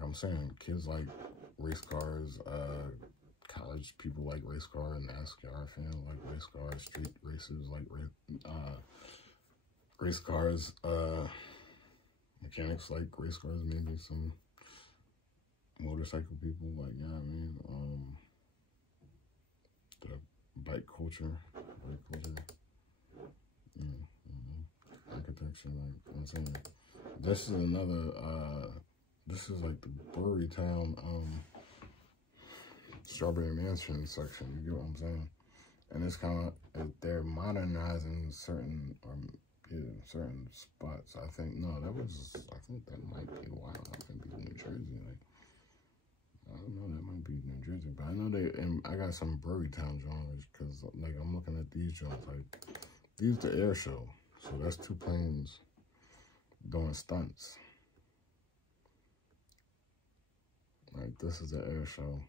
like I'm saying, kids like race cars, college people like race cars, NASCAR fans like race cars, street racers like race cars, mechanics like race cars, maybe some motorcycle people like, you know what I mean? The bike culture, architecture, like, you know what I'm saying? This is another, this is like the brewery town, Strawberry Mansion section, you get what I'm saying? And it's kind of, they're modernizing certain, certain spots. I think, no, I think that might be wild. I think be New Jersey, like, I don't know, that might be New Jersey, but I know and I got some brewery town genres, because, like, I'm looking at these genres, like, these the air show, so that's 2 planes doing stunts. Like, this is the air show.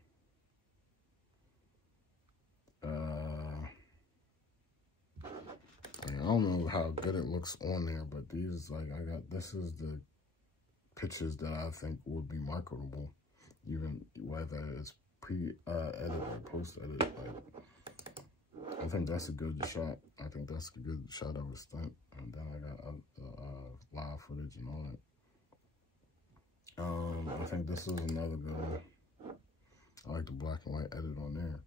I don't know how good it looks on there, but these, like, this is the pictures that I think would be marketable, even whether it's pre-edit or post-edit. Like, I think that's a good shot. I think that's a good shot of a stunt. And then I got live footage and all that. I think this is another good one. I like the black and white edit on there.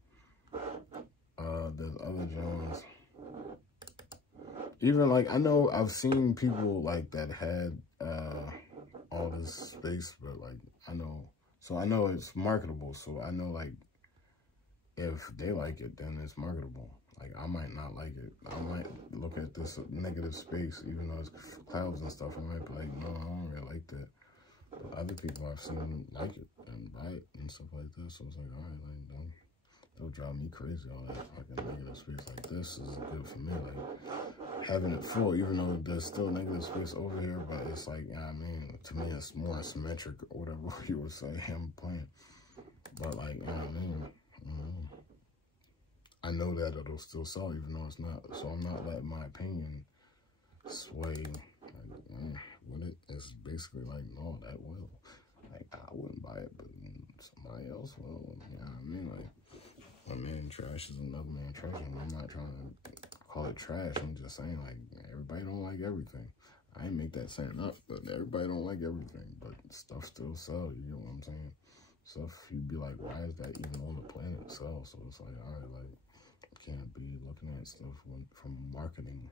There's other Jones. Even, like, I know I've seen people, like, that had all this space, but, like, I know it's marketable, so I know, like, if they like it, then it's marketable. Like, I might not like it. I might look at this negative space, even though it's clouds and stuff. I might be like, no, I don't really like that. But other people I've seen like it and buy it and stuff like that. So it's like, all right, like, don't drive me crazy, all that fucking negative space. Like, this is good for me. Like, having it full, even though there's still negative space over here, but it's like, you know what I mean? To me, it's more symmetric or whatever you would say I'm playing. But, like, you know what I mean? I know that it'll still sell, even though it's not. So I'm not letting my opinion sway. Like, when it's basically like, no, that will. Like, I wouldn't buy it, but somebody else will. You know what I mean? Like, one man trash is another man trash, and I'm not trying to call it trash. I'm just saying, like, everybody don't like everything. I ain't make that saying up, but everybody don't like everything. But stuff still sells. You get what I'm saying? Stuff you'd be like, why is that even on the planet sell? So it's like, all right, like, can't be looking at stuff from marketing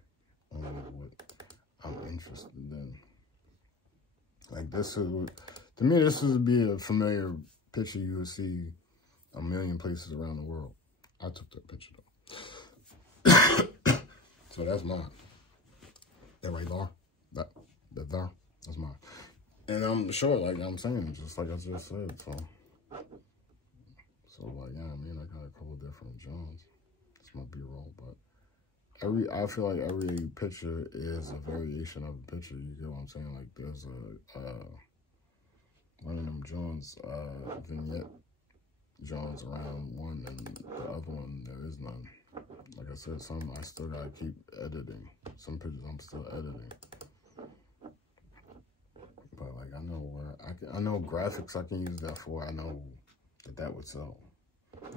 only what I'm interested in. Like, this is, to me, this would be a familiar picture you would see a million places around the world. I took that picture though. So that's mine. That right there, that's mine. And I'm sure, like I'm saying, just like I just said, so like, yeah, I mean, I got a couple different genres. My B-roll, but I feel like every picture is a variation of a picture. You get what I'm saying? Like, there's one of them Jones vignette Jones around one, and the other one there is none. Like I said, some I still gotta keep editing. Some pictures I'm still editing, but like, I know where I know graphics I can use that for. I know that would sell.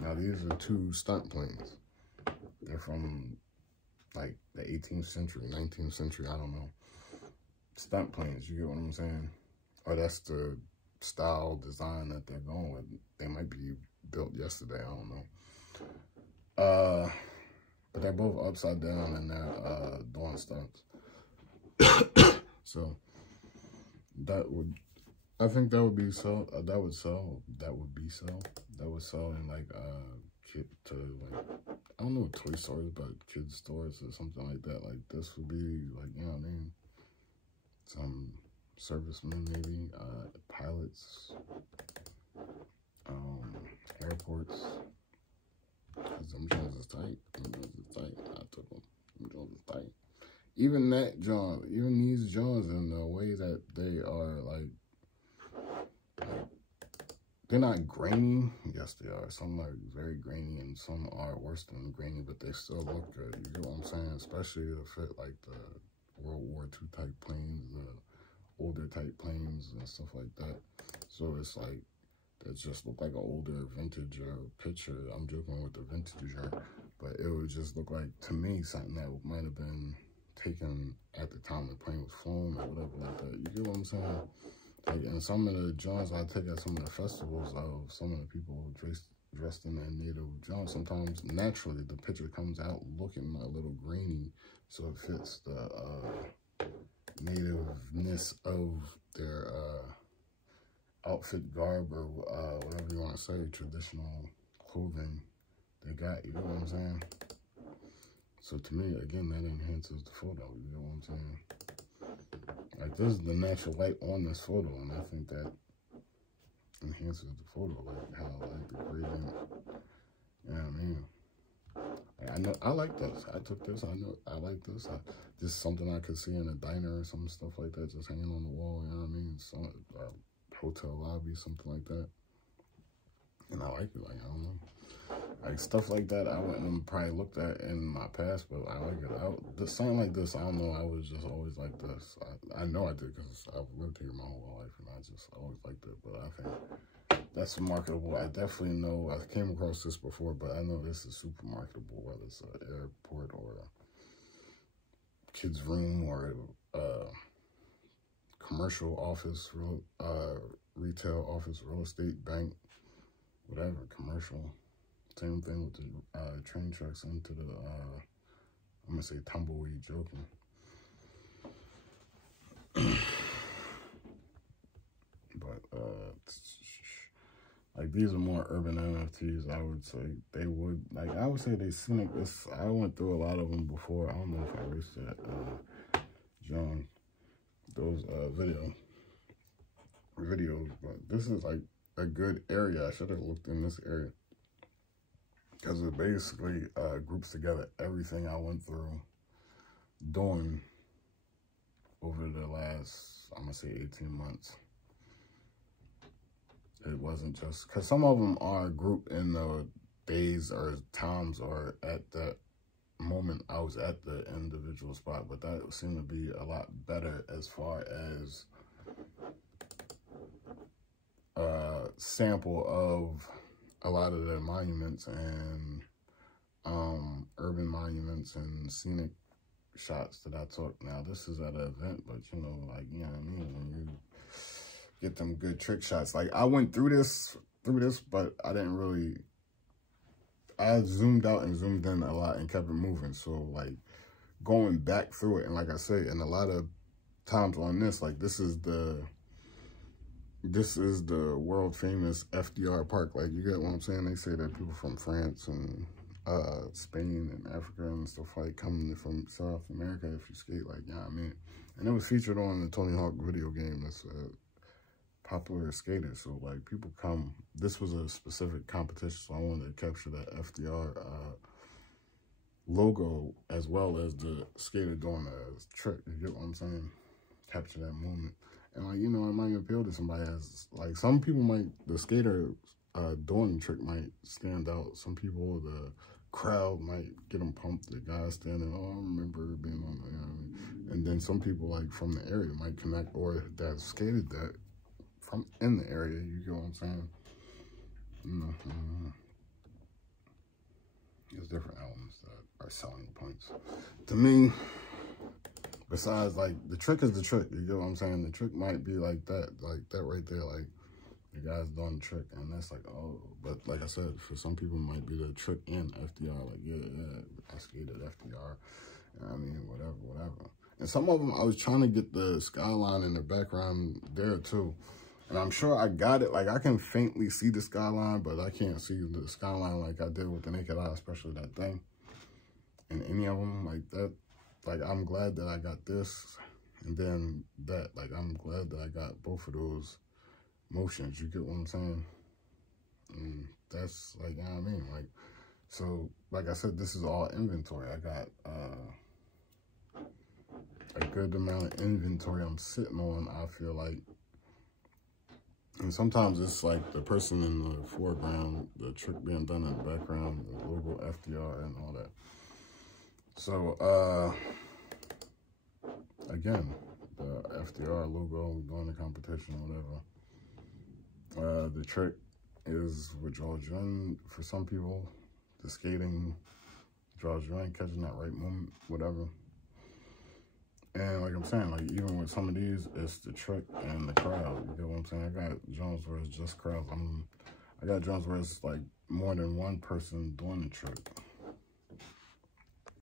Now these are 2 stunt planes. They're from, like, the 18th century, 19th century, I don't know. Stunt planes, you get what I'm saying? Or that's the style design that they're going with. They might be built yesterday, I don't know. But they're both upside down and they're doing stunts. So, I think that would be sell. That would sell in, like, kid to, like, I don't know, toy stores, but kids stores or something like that. Like, this would be, like, you know what I mean? Some servicemen, maybe, pilots, airports. Some Jones is tight. I took them. Some Jones is tight. Even that John, even these Johns, in the way that they are, like, they're not grainy. Yes, they are. Some are very grainy, and some are worse than grainy, but they still look good. You get what I'm saying? Especially to fit, like, the World War II type planes, the older type planes, and stuff like that. So it's like, that just looked like an older vintage picture. I'm joking with the vintage, but it would just look like, to me, something that might have been taken at the time the plane was flown or whatever like that. You get what I'm saying? Like, and some of the joints I take at some of the festivals of some of the people dressed in their native joints, sometimes naturally the picture comes out looking a little grainy, so it fits the nativeness of their outfit, garb, or whatever you want to say, traditional clothing they got. You know what I'm saying? So to me, again, that enhances the photo. You know what I'm saying? Like, this is the natural light on this photo, and I think that enhances the photo. Like how, like, the gradient. You know what I mean? Like, I know I like this. I took this. I know I like this. This is something I could see in a diner or some stuff like that, just hanging on the wall. You know what I mean? Some hotel lobby, something like that. And I like it. Like, I don't know. Like, stuff like that, I wouldn't have probably looked at in my past, but I like it. Something like this, I don't know, I was just always like this. I know I did, because I've lived here my whole life, and I just always liked it. But I think that's marketable. I definitely know, I came across this before, but I know this is super marketable, whether it's an airport or a kid's room or a commercial office, retail office, real estate, bank, whatever, commercial. Same thing with the train tracks into the, I'm going to say tumbleweed, joking. But, like, these are more urban NFTs, I would say. They would, like, I would say they Scenic. I went through a lot of them before. I don't know if I raced that, John, those videos, but this is, like, a good area. I should have looked in this area, because it basically groups together everything I went through doing over the last, I'm going to say 18 months. It wasn't just, because some of them are grouped in the days or times or at that moment I was at the individual spot, but that seemed to be a lot better as far as sample of a lot of the monuments and urban monuments and scenic shots that I took. Now, this is at an event, but, you know, like, you know what I mean, when you get them good trick shots. Like, I went through this, but I didn't really, I zoomed out and zoomed in a lot and kept it moving. So, like, going back through it, and like I say, and a lot of times on this, like, this is the world famous FDR Park. Like, you get what I'm saying? They say that people from France and Spain and Africa and stuff like coming from South America if you skate, like, yeah, I mean, and it was featured on the Tony Hawk video game. That's a popular skater. So, like, people come. This was a specific competition, so I wanted to capture that FDR logo as well as the skater doing a trick. You get what I'm saying? Capture that moment. And, like, you know, it might appeal to somebody as, like, some people might, the skater doing the trick might stand out. Some people, the crowd might get them pumped. The guy standing, oh, I remember being on, you know what I mean? And then some people, like, from the area might connect, or that skated that from in the area. You get what I'm saying? There's different elements that are selling points. To me, besides, like, the trick is the trick. You get what I'm saying? The trick might be like that right there, like, the guy's doing the trick, and that's like, oh, but like I said, for some people it might be the trick and FDR, like, yeah, I skated FDR, you know what I mean, whatever. And some of them, I was trying to get the skyline in the background there too, and I'm sure I got it. Like, I can faintly see the skyline, but I can't see the skyline like I did with the naked eye, especially that thing, and any of them like that. Like, I'm glad that I got this, and then that, like, I'm glad that I got both of those motions. You get what I'm saying? And that's, like, you know what I mean? Like, so, like I said, this is all inventory. I got a good amount of inventory I'm sitting on, I feel like. And sometimes it's like the person in the foreground, the trick being done in the background, the logo FDR and all that. So, again, the FDR logo, doing the competition, whatever. The trick is what draws you in for some people. The skating draws you in, catching that right moment, whatever. And like I'm saying, like even with some of these, it's the trick and the crowd. You get what I'm saying? I got Jones where it's just crowds. I got Jones where it's like more than one person doing the trick.